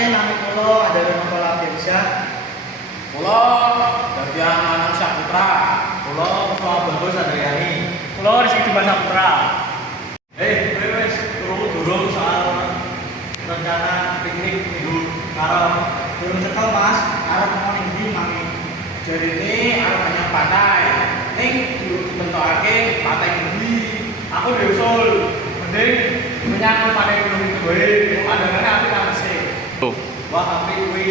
Perkenalkan nama kula ada Novel Abdiansyah. Kula bagian Anang Saputra. Kula Mustafa Bagus Adriani. Kula Rizky Dimas Saputra. Wes durung soal rencana piknik minggu karo Belum cekel Mas, arep mau ndi mami. jadi ini harus banyak pantai. Ning dibentukake pantai bumi. Aku diusul mending menyangkut pantai bumi gue. Pandangannya aku tak sih. Wah, tapi kuwi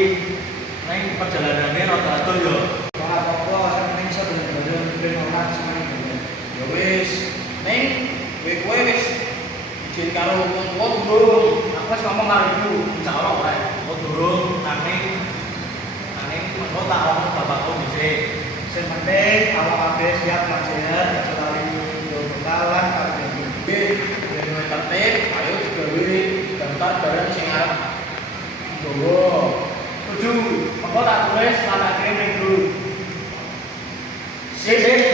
ning perjalanannya rada ado yo. Ora apa-apa, sampeyan iso bener-bener ben ora semuanya. Ya wis, ning kowe wis izin karo wong durung. Aku wis ngomong karo ibu, insyaallah ora. Oh durung, nanging mengko tak omong bapakku dhisik. Sing penting awak kabeh siap lan sehat, aja lali yo bekalan karo iki. Ben tertib, ayo digawe daftar barang sing arep nggawa. Setuju. Mengko tak tulis lan tak kirim ning grup. Sip.